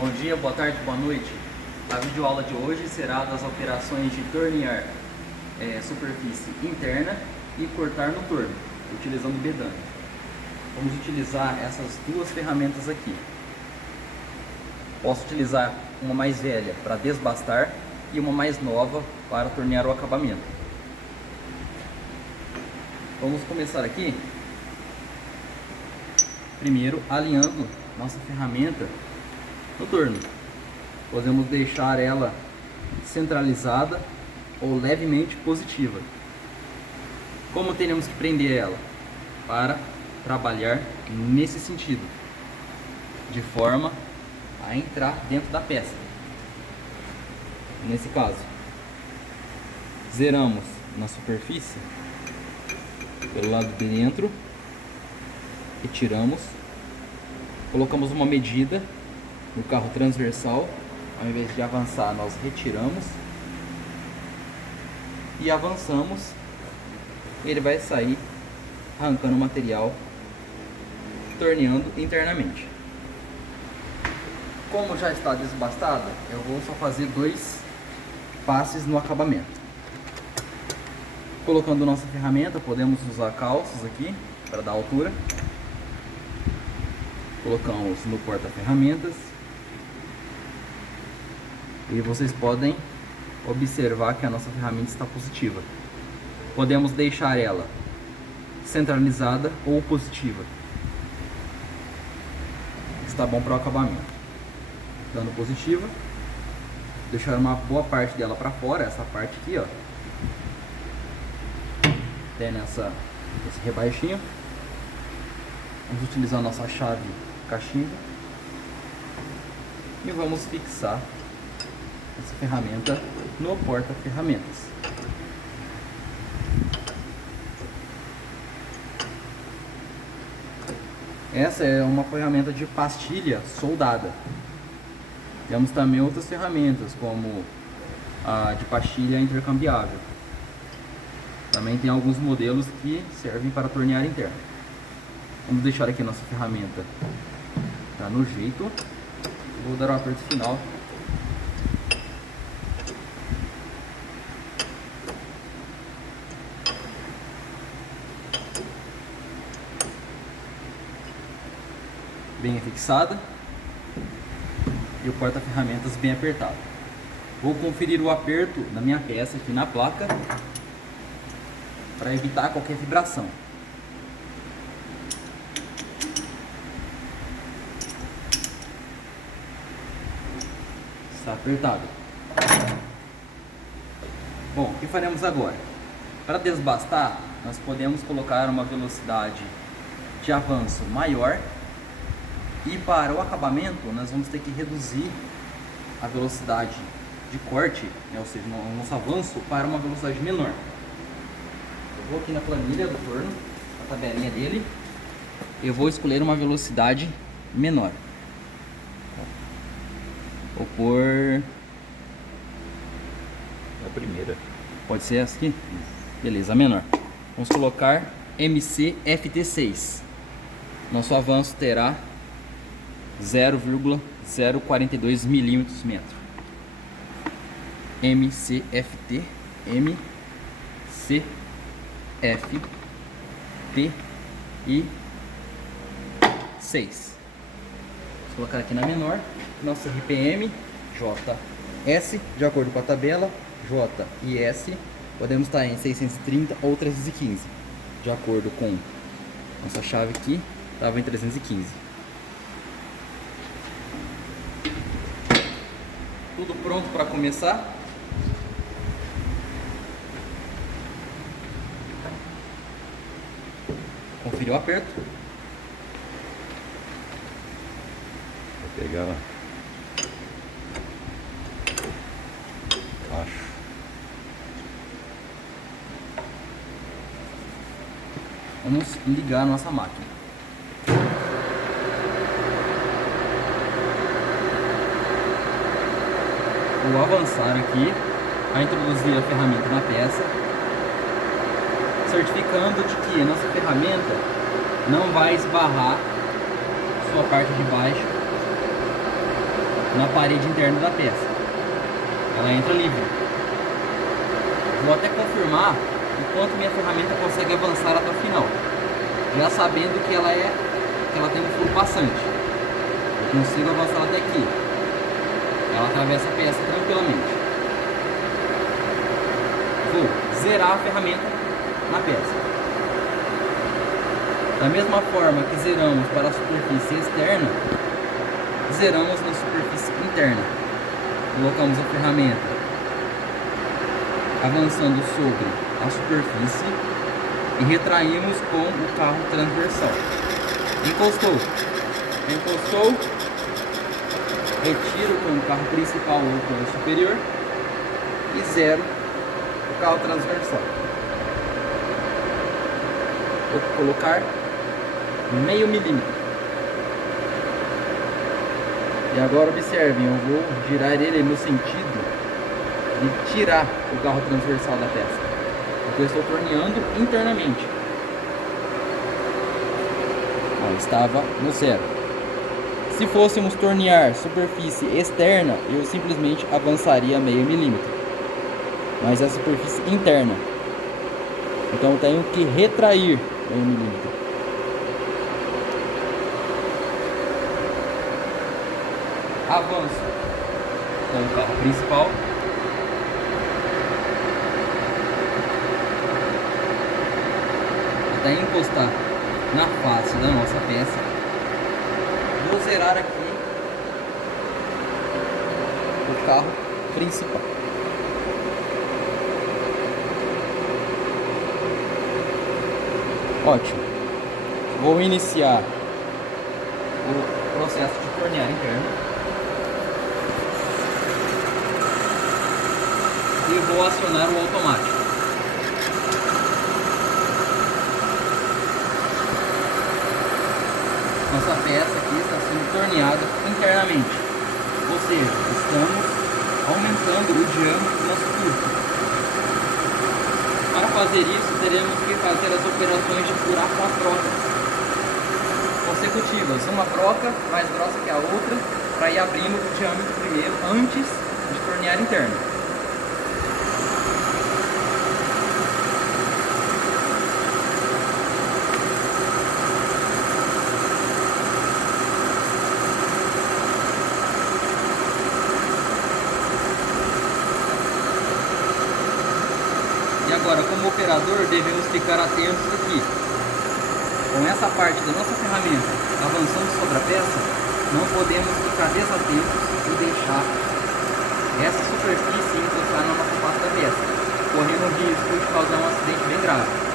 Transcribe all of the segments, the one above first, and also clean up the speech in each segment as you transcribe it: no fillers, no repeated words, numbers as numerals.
Bom dia, boa tarde, boa noite. A videoaula de hoje será das operações de tornear superfície interna e cortar no torno, utilizando bedante. Vamos utilizar essas duas ferramentas aqui. Posso utilizar uma mais velha para desbastar e uma mais nova para tornear o acabamento. Vamos começar aqui, primeiro alinhando nossa ferramenta no torno. Podemos deixar ela centralizada ou levemente positiva. Como teremos que prender ela? Para trabalhar nesse sentido, de forma a entrar dentro da peça. Nesse caso, zeramos na superfície pelo lado de dentro, retiramos, colocamos uma medida no carro transversal. Ao invés de avançar, nós retiramos e avançamos. Ele vai sair arrancando o material, torneando internamente. Como já está desbastada, eu vou só fazer 2 passes no acabamento. Colocando nossa ferramenta, podemos usar calços aqui para dar altura. Colocamos no porta-ferramentas. E vocês podem observar que a nossa ferramenta está positiva. Podemos deixar ela centralizada ou positiva. Está bom para o acabamento. Dando positiva, deixar uma boa parte dela para fora, essa parte aqui, ó. Tem esse rebaixinho. Vamos utilizar a nossa chave cachimbo e vamos fixar essa ferramenta no porta-ferramentas. Essa é uma ferramenta de pastilha soldada. Temos também outras ferramentas, como a de pastilha intercambiável. Também tem alguns modelos que servem para tornear interno. Vamos deixar aqui a nossa ferramenta tá no jeito. Vou dar um aperto final. Bem fixada e o porta-ferramentas bem apertado. Vou conferir o aperto da minha peça aqui na placa para evitar qualquer vibração. Está apertado. Bom, o que faremos agora? Para desbastar, nós podemos colocar uma velocidade de avanço maior. E para o acabamento, nós vamos ter que reduzir a velocidade de corte, né, ou seja, o nosso avanço, para uma velocidade menor. Eu vou aqui na planilha do torno, a tabelinha dele, eu vou escolher uma velocidade menor. Vou pôr a primeira. Pode ser essa aqui? Beleza, a menor. Vamos colocar MCFT6. Nosso avanço terá 0,042 milímetros metro. MCFT e 6. Vou colocar aqui na menor. Nossa RPM JS, de acordo com a tabela, J e S, podemos estar em 630 ou 315. De acordo com nossa chave aqui, estava em 315. Tudo pronto para começar. Conferir o aperto. Vou pegar acho. Vamos ligar a nossa máquina. Vou avançar aqui a introduzir a ferramenta na peça, certificando de que a nossa ferramenta não vai esbarrar sua parte de baixo na parede interna da peça. Ela entra livre. Vou até confirmar o quanto minha ferramenta consegue avançar até o final, já sabendo que ela tem um furo passante. Eu consigo avançar até aqui. Ela atravessa a peça tranquilamente. Vou zerar a ferramenta na peça. Da mesma forma que zeramos para a superfície externa, zeramos na superfície interna. Colocamos a ferramenta avançando sobre a superfície e retraímos com o carro transversal. Encostou, retiro com o carro principal ou com o superior e zero o carro transversal. Vou colocar meio milímetro. E agora observem, eu vou girar ele no sentido de tirar o carro transversal da peça, porque eu estou torneando internamente. Ó, estava no zero. Se fôssemos tornear superfície externa, eu simplesmente avançaria meio milímetro, mas é a superfície interna, então eu tenho que retrair meio milímetro. Avanço com o carro principal. Até encostar na face da nossa peça. Vou zerar aqui o carro principal. Ótimo. Vou iniciar o processo de tornear interno. E vou acionar o automático. Nossa peça aqui está sendo torneada internamente, ou seja, estamos aumentando o diâmetro do nosso curso. Para fazer isso, teremos que fazer as operações de furar com as brocas consecutivas, uma broca mais grossa que a outra, para ir abrindo o diâmetro primeiro, antes de tornear interno. E agora, como operador, devemos ficar atentos aqui. Com essa parte da nossa ferramenta avançando sobre a peça, não podemos ficar desatentos e deixar essa superfície encostar na nossa face da peça, correndo o risco de causar um acidente bem grave.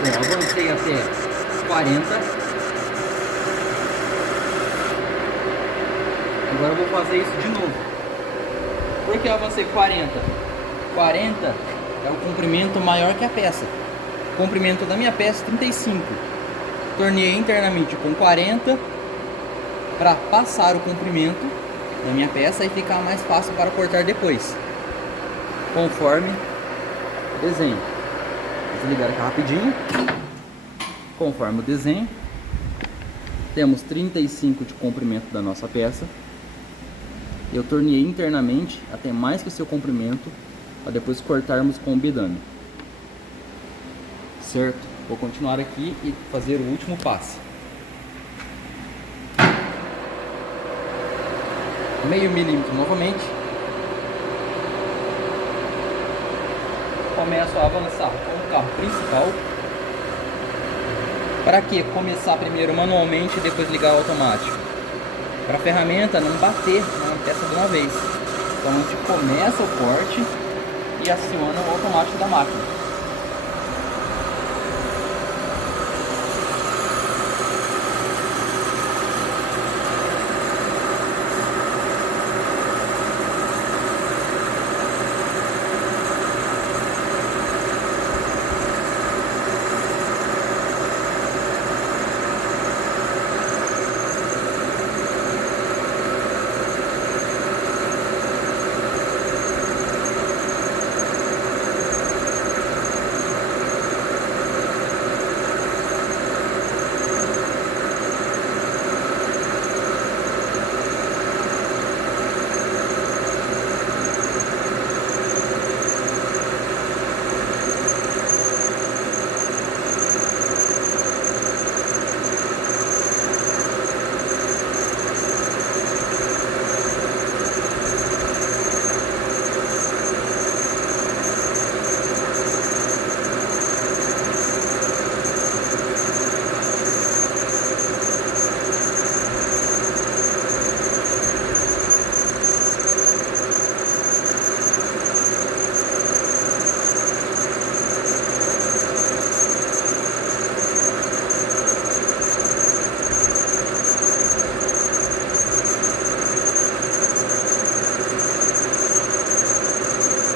Bom, avancei até 40. Agora eu vou fazer isso de novo. Por que eu avancei 40? 40 é o comprimento maior que a peça. O comprimento da minha peça é 35. Torneei internamente com 40 para passar o comprimento da minha peça e ficar mais fácil para cortar depois, conforme o desenho. Vou desligar aqui rapidinho. Conforme o desenho, temos 35 de comprimento da nossa peça. Eu torneei internamente até mais que o seu comprimento, para depois cortarmos com o bedame. Certo? Vou continuar aqui e fazer o último passo. Meio milímetro novamente. Começo a avançar com o carro principal. Para que começar primeiro manualmente e depois ligar o automático? Para a ferramenta não bater na peça de uma vez. Então a gente começa o corte e aciona o automático da máquina.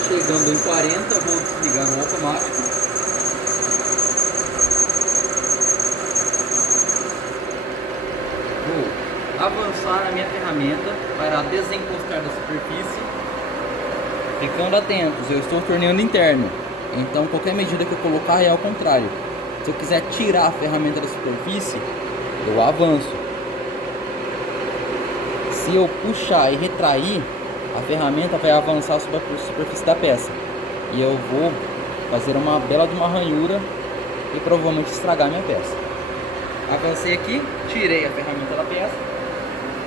Chegando em 40, vou desligar o automático. Vou avançar a minha ferramenta para desencostar da superfície. Ficando atentos, eu estou torneando interno. Então qualquer medida que eu colocar é ao contrário. Se eu quiser tirar a ferramenta da superfície, eu avanço. Se eu puxar e retrair, a ferramenta vai avançar sobre a superfície da peça e eu vou fazer uma bela de uma ranhura e provavelmente estragar minha peça. Avancei aqui, tirei a ferramenta da peça,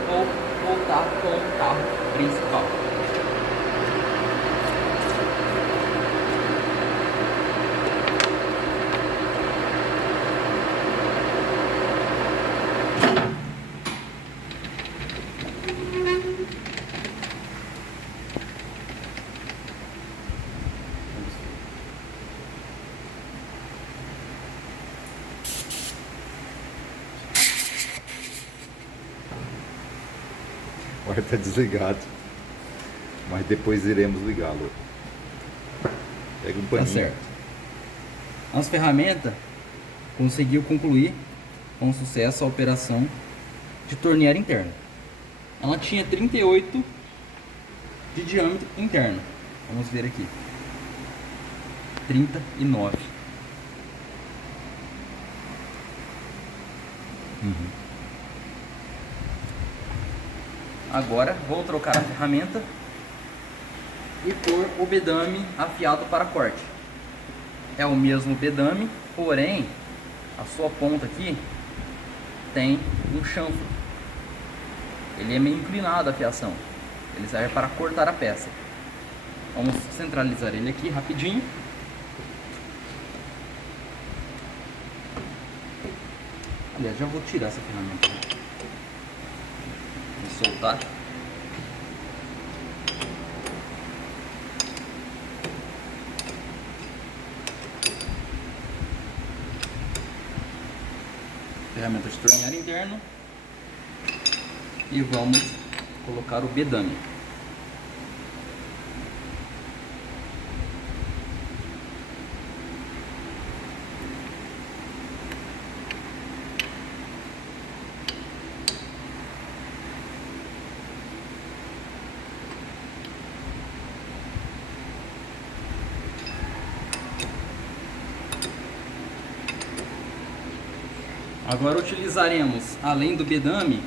vou voltar com o carro principal. O ar está desligado, mas depois iremos ligá-lo. Pega um paninho. Tá certo. Nossa ferramenta conseguiu concluir com sucesso a operação de tornear interno. Ela tinha 38 de diâmetro interno. Vamos ver aqui. 39. Agora vou trocar a ferramenta e pôr o bedame afiado para corte. É o mesmo bedame, porém a sua ponta aqui tem um chanfro. Ele é meio inclinado a fiação. Ele serve para cortar a peça. Vamos centralizar ele aqui rapidinho. Aliás, já vou tirar essa ferramenta. Vou soltar. Ferramenta de tornear interno. E vamos colocar o bedame. Agora utilizaremos, além do bedame,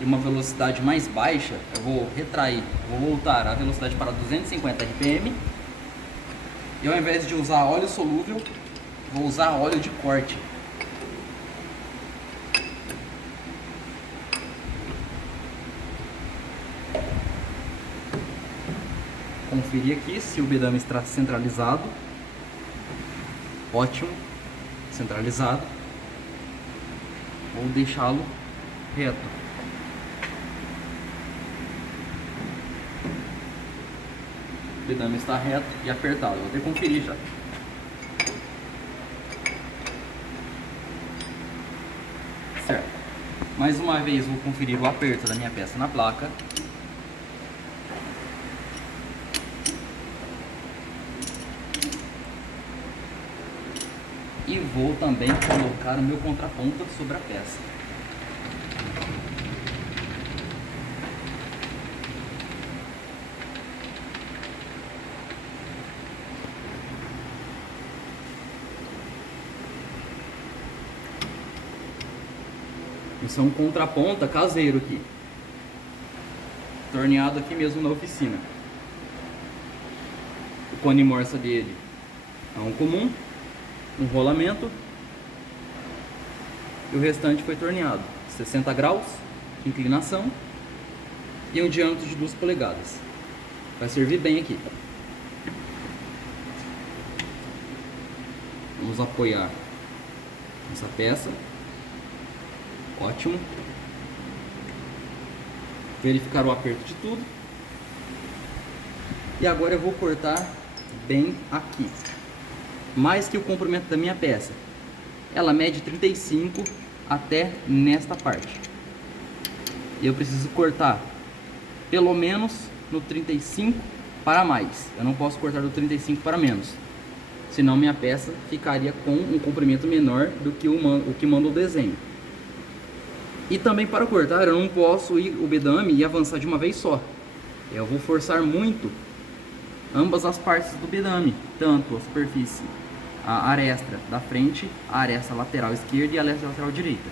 e uma velocidade mais baixa, eu vou retrair, vou voltar a velocidade para 250 RPM. E ao invés de usar óleo solúvel, vou usar óleo de corte. Conferir aqui se o bedame está centralizado. Ótimo, centralizado. ou deixá-lo reto. O bedame está reto e apertado. Vou ter que conferir já. Certo. Mais uma vez vou conferir o aperto da minha peça na placa. E vou também colocar o meu contraponto sobre a peça. Isso é um contraponta caseiro aqui, torneado aqui mesmo na oficina. O cone morsa dele é um comum, um rolamento, e o restante foi torneado 60 graus de inclinação e um diâmetro de 2 polegadas. Vai servir bem aqui. Vamos apoiar essa peça. Ótimo. Verificar o aperto de tudo. E agora eu vou cortar bem aqui, mais que o comprimento da minha peça. Ela mede 35 até nesta parte. E eu preciso cortar pelo menos no 35 para mais. Eu não posso cortar do 35 para menos, senão minha peça ficaria com um comprimento menor do que o que manda o desenho. E também para cortar eu não posso ir o bedame e avançar de uma vez só. Eu vou forçar muito ambas as partes do bedame, tanto a superfície, a aresta da frente, a aresta lateral esquerda e a aresta lateral direita.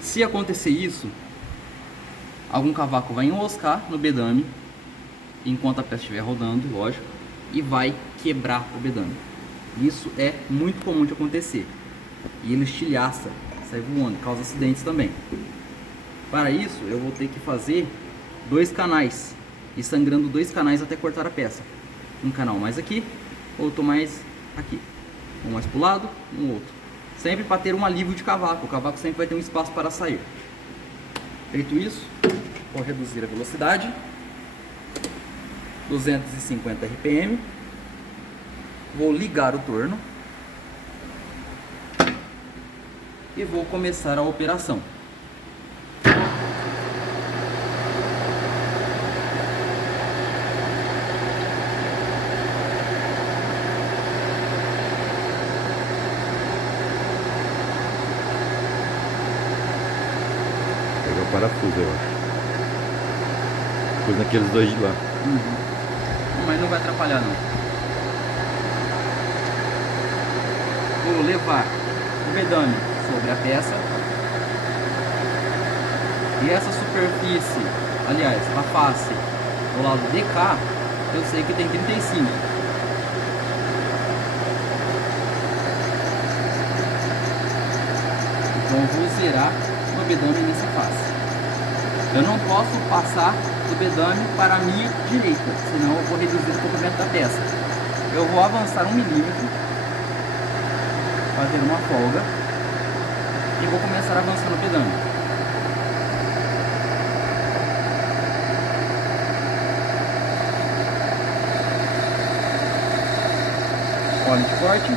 Se acontecer isso, algum cavaco vai enroscar no bedame enquanto a peça estiver rodando, lógico, e vai quebrar o bedame. Isso é muito comum de acontecer. E ele estilhaça, sai voando, causa acidentes também. Para isso, eu vou ter que fazer 2 canais, e sangrando 2 canais até cortar a peça. Um canal mais aqui, outro mais aqui. Um mais para o lado, um outro. Sempre para ter um alívio de cavaco. O cavaco sempre vai ter um espaço para sair. Feito isso, vou reduzir a velocidade. 250 RPM. Vou ligar o torno. E vou começar a operação. Pegar o parafuso, eu acho. Pus naqueles 2 de lá. Mas não vai atrapalhar não. Vou levar o bedame sobre a peça. E essa superfície, aliás, a face do lado de cá, eu sei que tem 35. Então eu vou zerar o bedame nessa face. Eu não posso passar do bedame para a minha direita, senão eu vou reduzir o comprimento da peça. Eu vou avançar 1 milímetro, fazer uma folga, e vou começar avançando o bedame. Óleo de corte.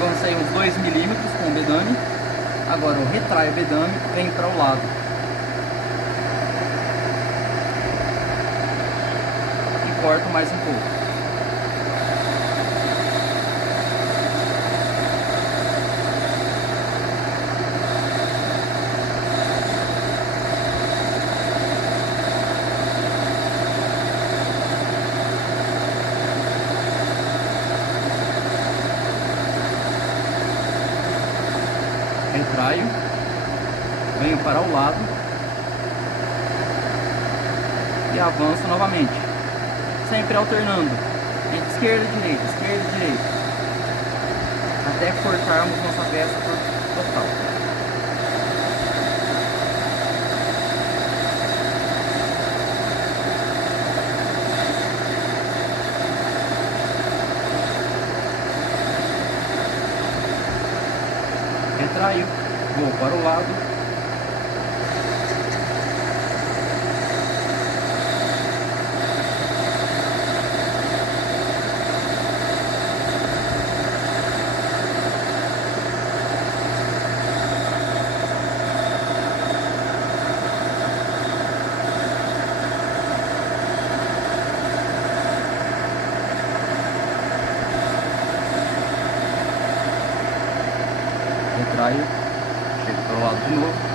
Avancei uns 2 milímetros com o bedame. Agora eu retraio o bedame, venho para o lado. E corto mais um pouco. Retraio, venho para o lado e avanço novamente, sempre alternando entre esquerda e direita, até cortarmos nossa peça total. para o lado. Retraio, chego para o lado de novo.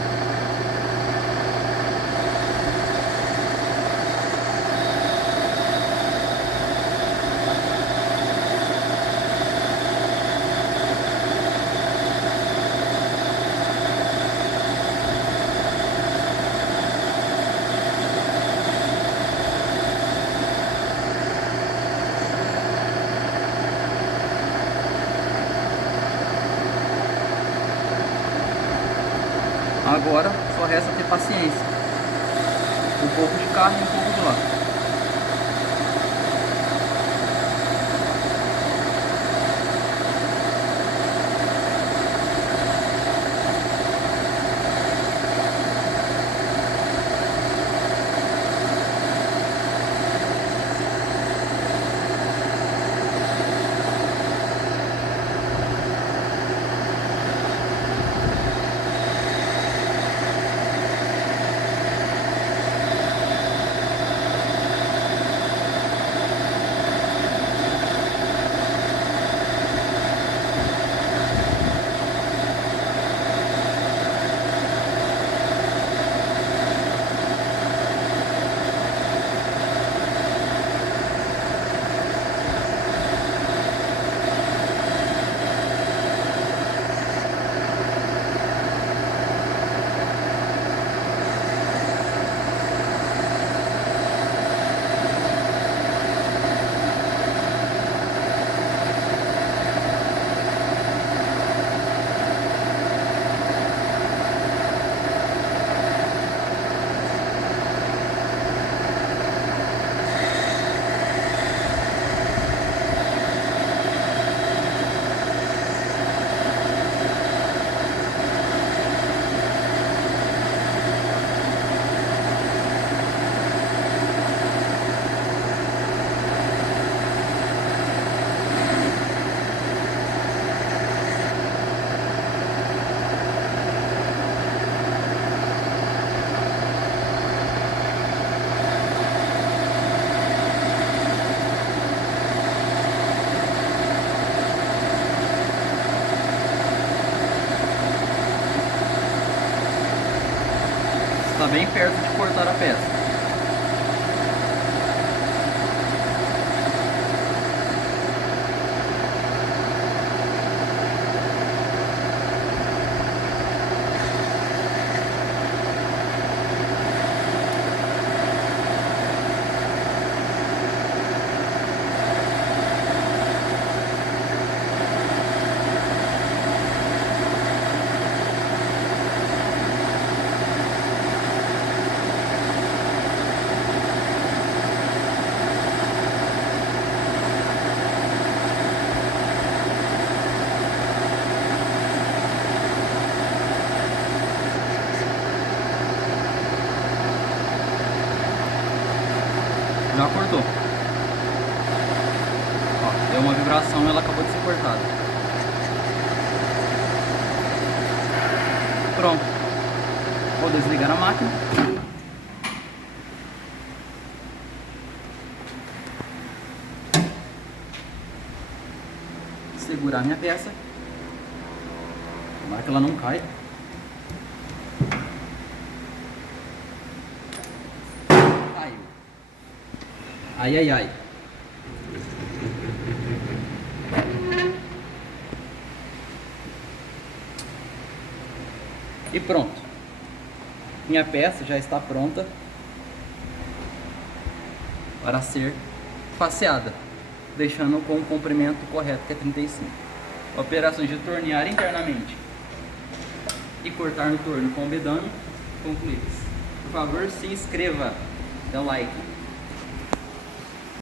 Agora só resta ter paciência. Um pouco de carne e um pouco de lá. Está bem perto de cortar a peça. Já cortou. Ó, deu uma vibração e ela acabou de ser cortada. Pronto. Vou desligar a máquina. Segurar minha peça. Tomara que ela não caia. Caiu. Ai, ai, ai. E pronto. Minha peça já está pronta para ser faceada, deixando com o comprimento correto, que é 35. Operações de tornear internamente e cortar no torno com bedano concluídas. Por favor, se inscreva, dê um like.